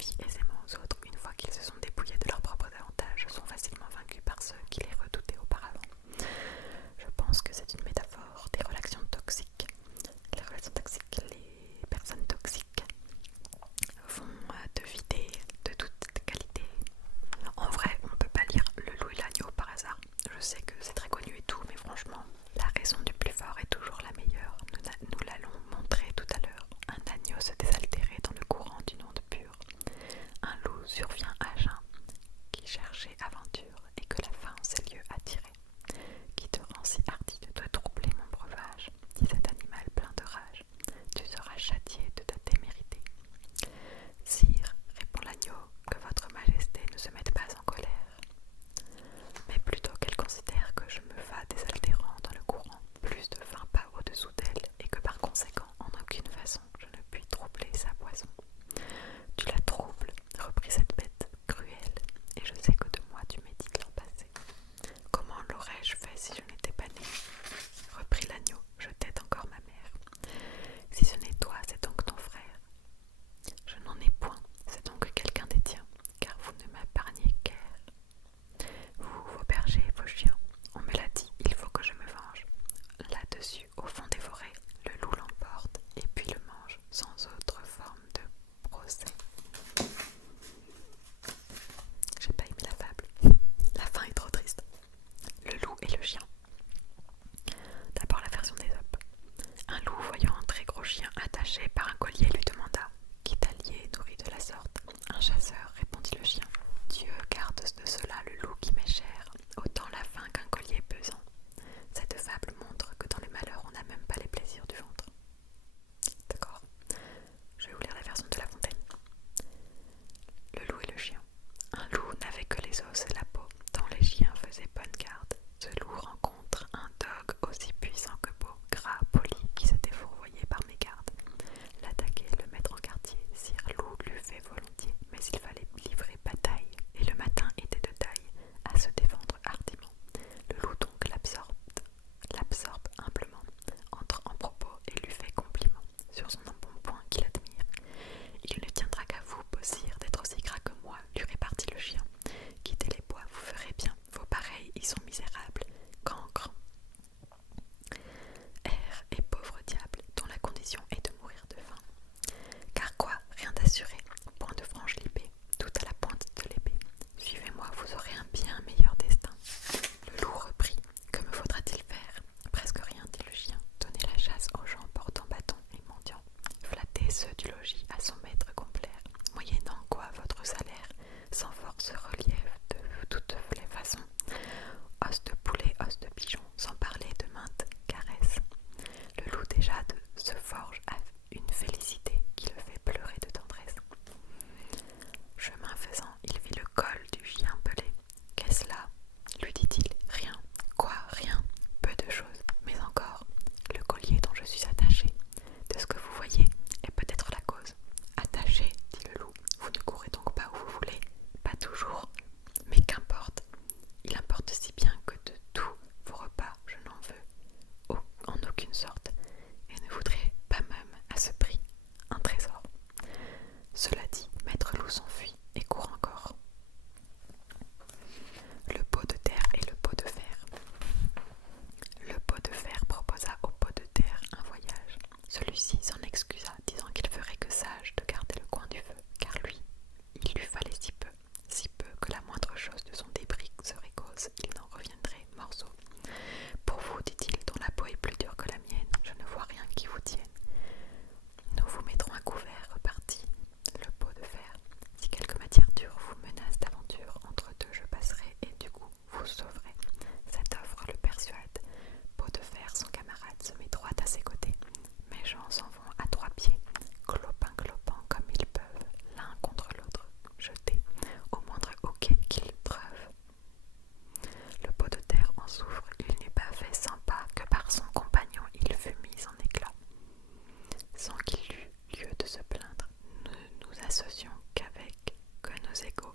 fient aisément aux autres une fois qu'ils se sont dépouillés de leurs propres avantages sont facilement vaincus par ceux qui les redoutaient auparavant. Je pense que c'est une métaphore des relations toxiques. Les relations toxiques, les personnes toxiques vont te vider de toute qualité. En vrai, on ne peut pas lire Le loup et l'agneau par hasard. Je sais que c'est très connu et tout, mais franchement, la raison du plus fort est toujours la meilleure. Nous l'allons montrer tout à l'heure. Un agneau se désaltérait dans le courant d'une onde pure. Un loup survient à jeun, qui cherchait aventure et que la faim ses lieux attirait. Qui te rend si hardi de te troubler, mon breuvage, dit cet animal plein de rage. Tu seras châtié de ta témérité. Sire, répond l'agneau, que votre majesté ne se mette pas en colère, mais plutôt qu'elle considère que je me vas désaltérant dans le courant, plus de faim pas au-dessous d'elle, et que par conséquent, en aucune façon, je ne puis troubler sa poison. Tu la troubles, reprit cette bête cruelle, et je sais que de moi tu médites l'an passé. Comment l'aurais-je fait si je n'étais pas né? Reprit l'agneau, je t'aide encore ma mère. Si ce n'est toi, c'est donc ton frère. Je n'en ai point, c'est donc quelqu'un des tiens, car vous ne m'épargnez guère. Vous, vos bergers, vos chiens, on me l'a dit, il faut que je me venge. Là-dessus, au fond des forêts, le loup l'emporte et puis le mange, sans autre forme de procès. J'ai pas aimé la fable. La fin est trop triste. Le loup et le chien. D'abord la version d'Ésope. Un loup, voyant un très gros chien attaché par un collier, lui demanda « Qui t'a lié et nourri de la sorte ?» Un chasseur, répondit le chien. « Dieu garde de cela le loup qui m'est cher, autant la faim qu'un collier pesant. » Cette fable montre que dans les malheurs, on n'a même pas les plaisirs du ventre. D'accord. Je vais vous lire la version de La Fontaine. Le loup et le chien. Un loup n'avait que les os et la peau, dont les chiens faisaient bonne garde. Ce loup rencontre un dogue aussi puissant que beau, gras, poli, qui s'était fourvoyé par mégarde. L'attaquer, le mettre en quartier, sire loup l'eût fait volontiers, mais il fallait livrer bataille, et le matin était de taille à se défendre hardiment. Le loup donc l'absorbe humblement, entre en propos et lui fait compliment sur son embonpoint qu'il admire. Il ne tiendra qu'à vous, beau sire, d'être aussi gras que moi, lui répartit le chien. Quittez les bois, vous ferez bien, vos pareils y sont misérables, cancres, air et pauvres diables, dont la condition est de mourir de faim. Car quoi, rien d'assuré, point de franche libée, tout à la pointe de l'épée. Suivez-moi, vous aurez un bien meilleur destin. Le loup reprit. Que me faudra-t-il faire? Presque rien, dit le chien. Donner la chasse aux gens portant bâton et mendiants. Flatter ceux du logis à son maître complaire. Moyennant quoi votre salaire sans force relief de toutes les façons. Os de poulet, os de pigeon, sans parler de maintes caresses. Le loup déjà se forge à une félicité qui le fait pleurer de tendresse. Chemin faisant, il vit le col du chien pelé. Qu'est-ce là? Lui dit-il. Rien. Quoi? Rien. Peu de choses. Mais encore, le collier dont je suis attaché, de ce que vous voyez, est peut-être la cause. Attaché, dit le loup. Vous ne courez donc pas où vous voulez? Pas toujours. Mais qu'importe. Il importe si bien que de tous vos repas, je n'en veux en aucune sorte, et ne voudrais pas même à ce prix un trésor. Cela dit, maître loup s'enfuit et court encore. Le pot de terre et le pot de fer. Le pot de fer proposa au pot de terre un voyage. Celui-ci s'en excusa, disant qu'il ferait que sage de garder le coin du feu, car lui, il lui fallait si peu que la moindre chose de son débris serait cause, il n'en reviendrait morceau. Pour vous, dit-il, dont la peau est plus dure que la mienne, je ne vois rien qui vous tienne. Nous vous mettrons un couvert, repartit le pot de fer. Si quelque matière dure vous menace d'aventure, entre deux je passerai et du coup vous sauverez. Cette offre le persuade. Pot de fer, son camarade, se met droit à ses côtés. Mes gens s'en vont à 3 pieds, clopant comme ils peuvent, l'un contre l'autre, jetés au moindre hoquet qu'ils treuvent. Le pot de terre en souffre, il n'eût pas fait 100 pas que par son compagnon il fut mis en éclat. Sans qu'il eût lieu de se plaindre, nous nous associons qu'avec que nos égaux